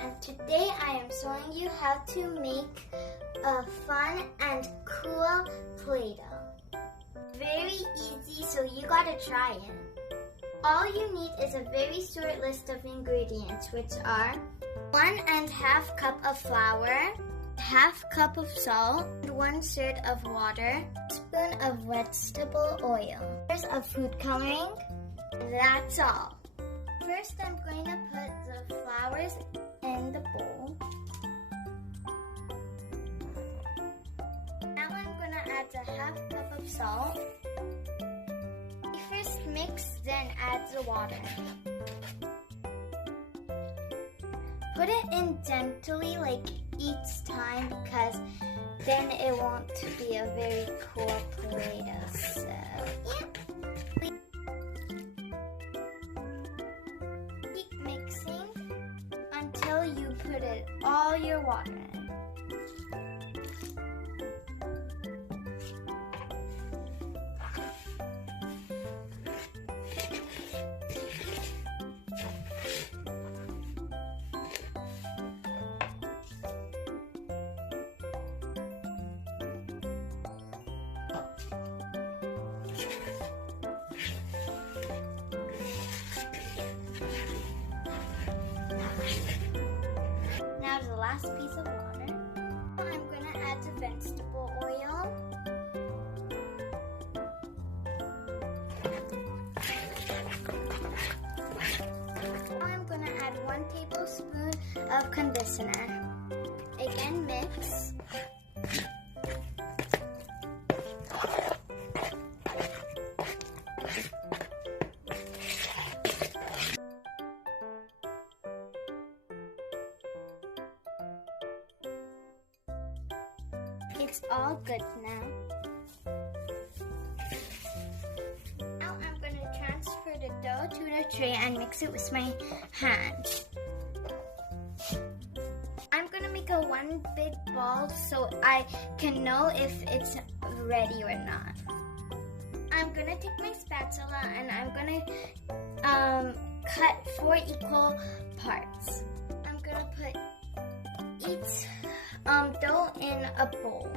and today I am showing you how to make a fun and cool Play-Doh. Very easy, so you gotta try it. All you need is a very short list of ingredients, which are 1½ cup of flour, ½ cup of salt, 1/3 of water, a spoon of vegetable oil. Here's a food coloring. That's all. First, I'm going to put the flours in the bowl. Now I'm going to add a ½ cup of salt. First mix, then add the water. Put it in gently, like each time, because then it won't be a very cool Play-Doh. So, yeah. Keep mixing until you put all your water in. Now the last piece of water. I'm going to add the vegetable oil. Now I'm going to add 1 tablespoon of conditioner. Again, mix. It's all good now. Now I'm going to transfer the dough to the tray and mix it with my hand. I'm going to make one big ball so I can know if it's ready or not. I'm going to take my spatula and I'm going to cut 4 equal parts. I'm going to put each dough in a bowl.